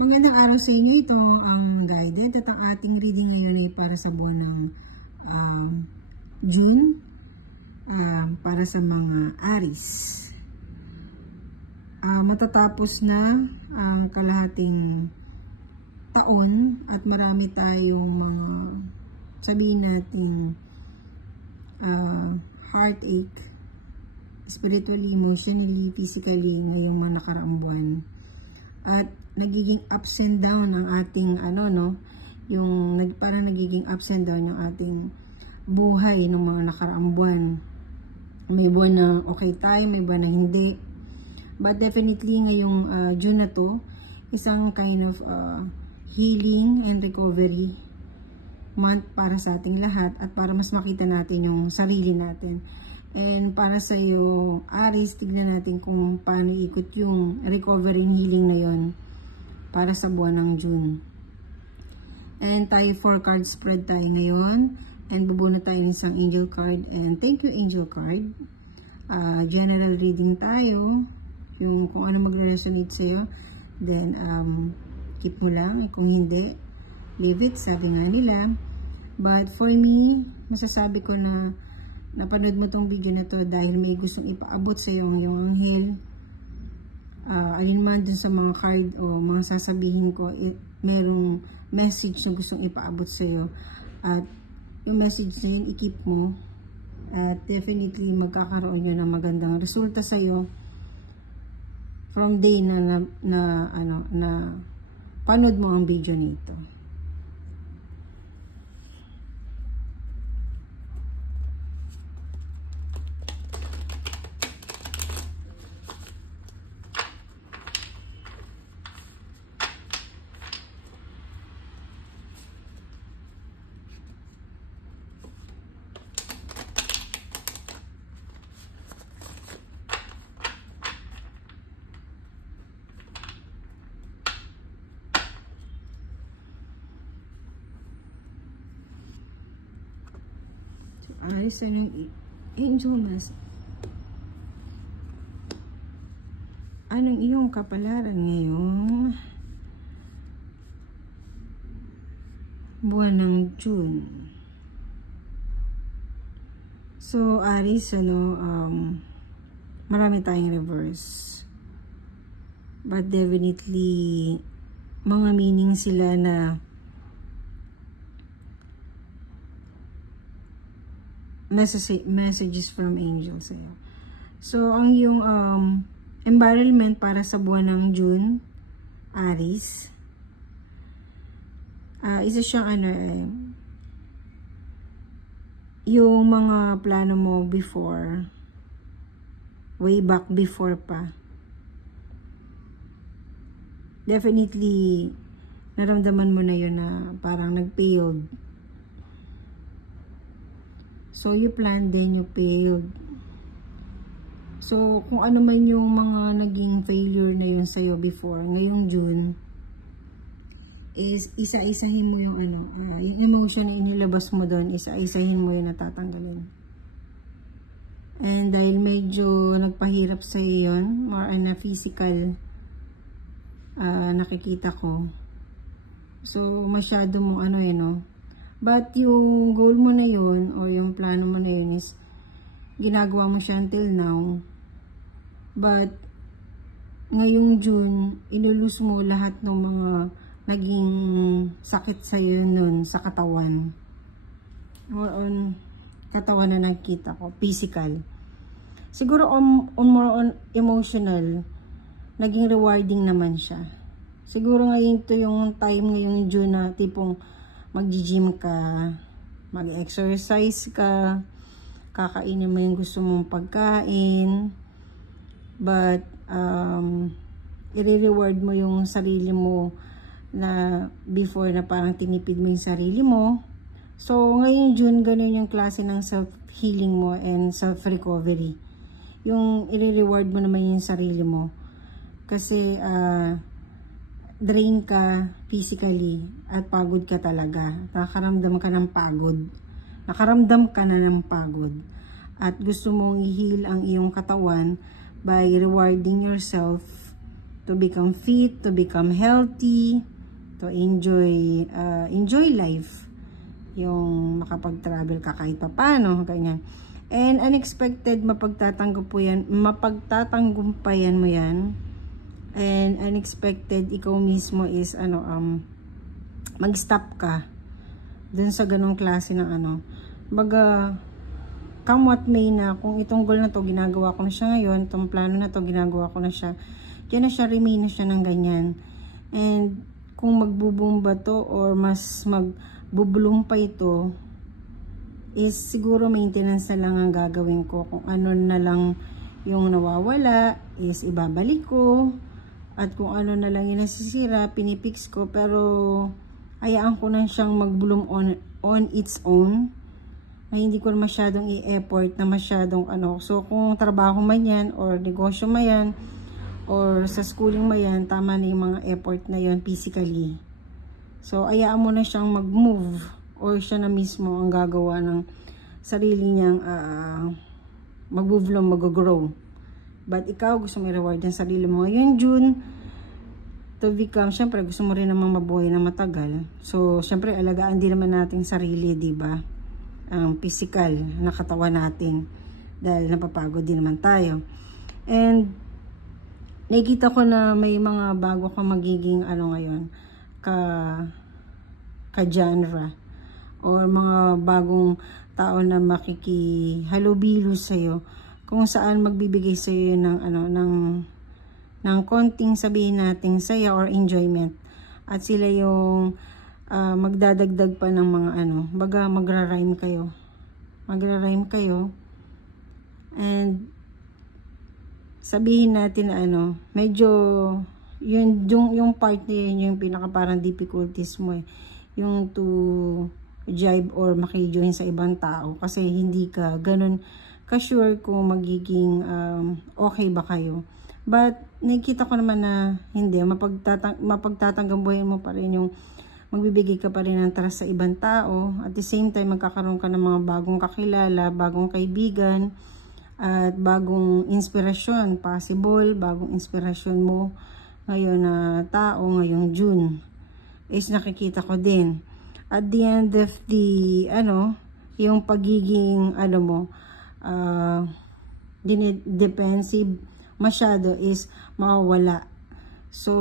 Magandang araw sa inyo. Ito ang guided at ang ating reading ngayon ay para sa buwan ng June, para sa mga Aries. Matatapos na ang kalahating taon at marami tayong mga sabihin nating heartache, spiritually, emotionally, physically ngayong mga nakaraang buwan. At nagiging ups and down ang ating parang nagiging ups and down yung ating buhay ng mga nakaraang buwan. May buwan na okay tayo, may buwan na hindi. But definitely ngayong June na to, isang kind of healing and recovery month para sa ating lahat at para mas makita natin yung sarili natin. And para sa iyo, Aries, tignan natin kung paano ikot yung recovery and healing na yon para sa buwan ng June. And tayo 4 card spread tayo ngayon. And bubunot tayo ng isang angel card. And thank you, angel card. General reading tayo. Yung kung ano mag-resonate sa'yo. Then, keep mo lang. Kung hindi, leave it. Sabi nga nila. But for me, masasabi ko na napanood mo tong video na to dahil may gustong ipaabot sa iyo ang iyong anghel. Alin man dun sa mga card o mga sasabihin ko, merong message na gustong ipaabot sa iyo. At yung message na yun, i-keep mo. At definitely magkakaroon yun ng magandang resulta sa iyo from day na panood mo ang video nito. Aris, anong angel message? Anong iyong kapalaran ngayong buwan ng June? So, Aris, marami tayong reverse. But definitely, mga meaning sila na messages from angels sa'yo. So, ang yung environment para sa buwan ng June, Aries, isa siyang yung mga plano mo before, way back before pa. Definitely, naramdaman mo na yun na parang nag-failed. So, you planned, then you failed. So, kung ano man yung mga naging failure na yun sa'yo before, ngayong June, is isa-isahin mo yung yung emotion na inilabas mo doon, isa-isahin mo yung natatanggalin. And dahil medyo nagpahirap sa'yo yun, more on a physical, nakikita ko. So, masyado mong but yung goal mo na yun, o yung plano mo na yun is, ginagawa mo siya until now. But, ngayong June, inulus mo lahat ng mga naging sakit sa'yo nun sa katawan. More on katawan na nakita ko, physical. Siguro more on emotional, naging rewarding naman siya. Siguro ngayon to yung time ngayong June na tipong mag-gym ka, mag-exercise ka, kakainin mo yung gusto mong pagkain, but i-reward mo yung sarili mo na before na parang tinipid mo yung sarili mo. So, ngayong June, ganun yung klase ng self-healing mo and self-recovery. Yung i-reward mo naman yung sarili mo. Kasi, drain ka physically at pagod ka talaga. Nakaramdam ka ng pagod. Nakaramdam ka na ng pagod. At gusto mong i-heal ang iyong katawan by rewarding yourself to become fit, to become healthy, to enjoy life. Yung makapag-travel ka kahit papano, ganyan. And unexpected, mapagtatanggumpayan mo yan. And unexpected, ikaw mismo is mag-stop ka dun sa ganong klase ng baga, come what may na, kung itong goal na to ginagawa ko na siya ngayon, itong plano na to ginagawa ko na siya, diyan na siya, remain na siya ng ganyan. And kung magbo-boom ba to or mas magbubloom pa ito, is siguro maintenance na lang ang gagawin ko. Kung ano na lang yung nawawala is ibabalik ko, at kung ano na lang yung nasisira pinipix ko, pero hayaan ko na siyang mag-bloom on its own, na hindi ko masyadong i-effort na masyadong so kung trabaho man yan or negosyo man yan or sa schooling mo yan, tama na yung mga effort na yon physically. So, ayaan mo na siyang mag-move or siya na mismo ang gagawa ng sarili niyang mag-bloom, mag-grow. But ikaw, gusto mo i-reward ang sarili mo ngayon, June, to become, syempre, gusto mo rin namang mabuhay na matagal. So, syempre, alagaan din naman natin sarili, diba? Ang physical na katawan natin. Dahil napapagod din naman tayo. And, nakikita ko na may mga bago ka magiging ngayon ka-genre or mga bagong tao na makikihalubilo sa'yo kung saan magbibigay sa'yo ng konting, sabihin natin, saya or enjoyment, at sila yung magdadagdag pa ng mga baga magra-rhyme kayo and sabihin natin na medyo yung part na yun, yung pinaka parang difficulties mo yung to jibe or makijoin sa ibang tao kasi hindi ka ganun ka-sure kung magiging okay ba kayo. But nakikita ko naman na hindi, mapagtatanggabuhin mo pa rin yung magbibigay ka pa rin ng trust sa ibang tao. At the same time, magkakaroon ka ng mga bagong kakilala, bagong kaibigan, at bagong inspirasyon, possible, bagong inspirasyon mo ngayon na tao, ngayong June. Is nakikita ko din. At the end of the, yung pagiging, defensive masyado is mawawala. So,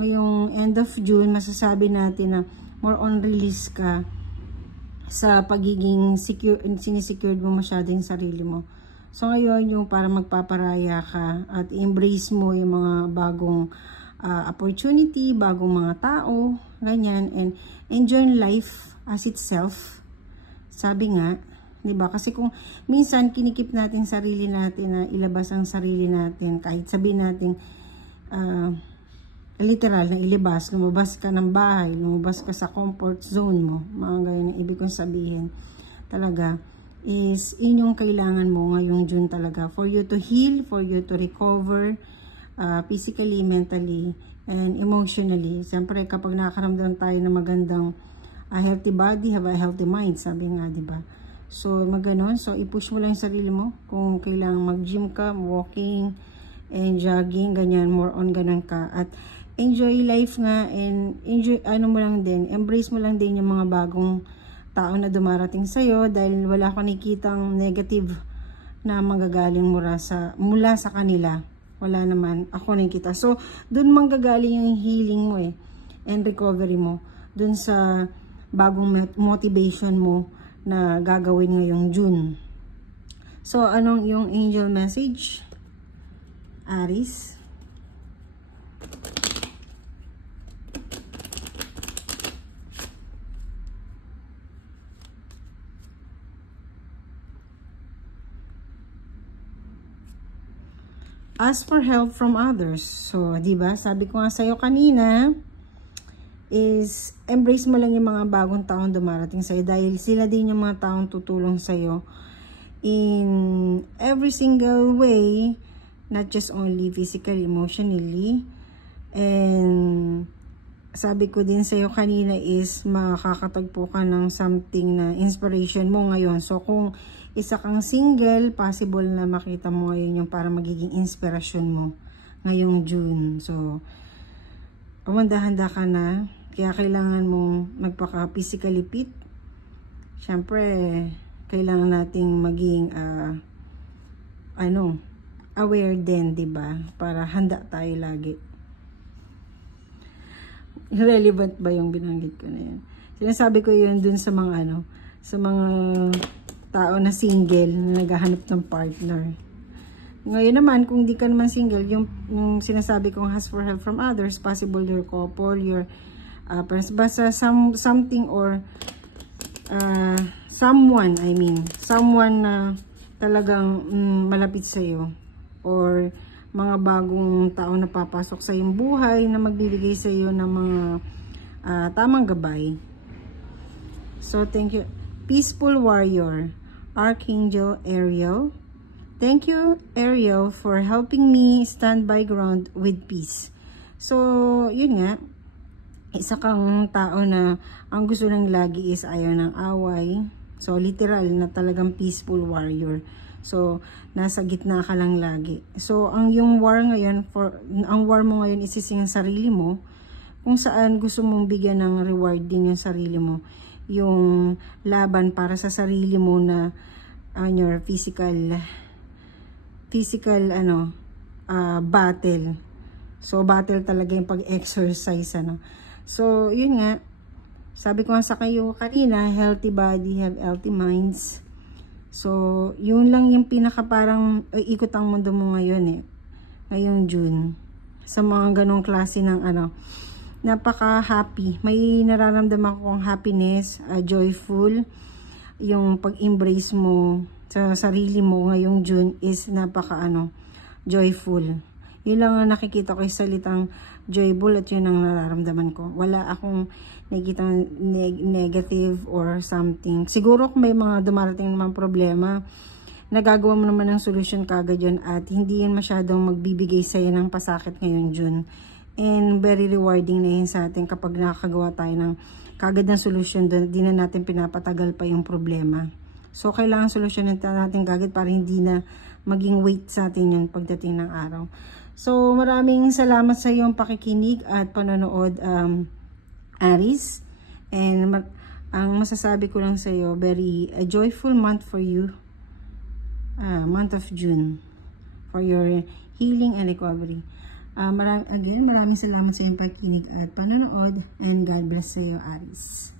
ngayong end of June, masasabi natin na more on release ka sa pagiging sinisecured mo masyado yung sarili mo. So, ngayon yung para magpaparaya ka at embrace mo yung mga bagong opportunity, bagong mga tao, ganyan, and enjoy life as itself. Sabi nga, diba? Kasi kung minsan kinikip natin sarili natin na ilabas ang sarili natin, kahit sabihin natin literal na ilabas, lumabas ka ng bahay, lumabas ka sa comfort zone mo, mga ganyan ang ibig kong sabihin talaga is yun yung kailangan mo ngayong June talaga, for you to heal, for you to recover physically, mentally, and emotionally. Siyempre kapag nakakaramdam tayo ng magandang healthy body, have a healthy mind, sabi nga, diba? So, maganon. So, i-push mo lang yung sarili mo. Kung kailangan mag-gym ka, walking, and jogging, ganyan, more on ganon ka. At enjoy life nga, and enjoy, mo lang din, embrace mo lang din yung mga bagong tao na dumarating sa'yo, dahil wala kang nakikitang negative na manggagaling mula sa kanila. Wala naman. Ako nakikita. So, dun manggagaling yung healing mo and recovery mo. Dun sa bagong motivation mo na gagawin ngayong June. So, anong yung angel message? Aries. Ask for help from others. So, diba? Sabi ko nga sa'yo kanina, is embrace mo lang yung mga bagong taong dumarating sa'yo dahil sila din yung mga taong tutulong sa'yo in every single way, not just only physically, emotionally. And sabi ko din sa'yo kanina is makakatagpo ka ng something na inspiration mo ngayon. So kung isa kang single, possible na makita mo ngayon yung para magiging inspirasyon mo ngayong June. So, umanda-handa ka na. Kaya kailangan mong magpaka-physically fit. Siyempre, kailangan nating maging aware din, 'di ba? Para handa tayo lagi. Relevant ba yung binanggit ko na yan? Sinasabi ko yun dun sa mga sa mga tao na single na naghahanap ng partner. Ngayon naman, kung di ka naman single, yung sinasabi kong ask for help from others, possible your couple, your parents, basta something or someone na talagang malapit sa iyo, or mga bagong tao na papasok sa iyong buhay na magbibigay sa iyo ng mga tamang gabay. So, thank you. Peaceful Warrior, Archangel Ariel. Thank you, Ariel, for helping me stand by ground with peace. So, yun nga. Isa kang tao na ang gusto lang lagi is ayaw ng away. So, literal na talagang peaceful warrior. So, nasa gitna ka lang lagi. So, ang war mo ngayon is yung sarili mo, kung saan gusto mong bigyan ng reward din yung sarili mo. Yung laban para sa sarili mo na your physical battle. So, battle talaga yung pag-exercise, So, yun nga. Sabi ko nga sa kayo kanina, healthy body, have healthy minds. So, yun lang yung pinaka parang ikot ang mundo mo ngayon ngayong June. Sa mga ganong klase ng napaka-happy. May nararamdaman akong happiness, joyful. Yung pag-embrace mo sa sarili mo ngayong June is joyful. Yun lang ang nakikita ko yung salitang joyful at yun ang nararamdaman ko. Wala akong nakikita negative or something. Siguro kung may mga dumarating naman problema, nagagawa mo naman ng solution kagad yun at hindi yun masyadong magbibigay sa'yo ng pasakit ngayong June. And very rewarding na yun sa atin kapag nakakagawa tayo ng kagad ng solution doon, di na natin pinapatagal pa yung problema. So, kailangan solusyonan natin kagad para hindi na maging weight sa atin yun pagdating ng araw. So, maraming salamat sa iyong pakikinig at panonood, Aries. And ang masasabi ko lang sa iyo, very joyful month for you, month of June, for your healing and recovery. Maraming salamat sa iyong pakikinig at panonood, and God bless sa iyo, Aries.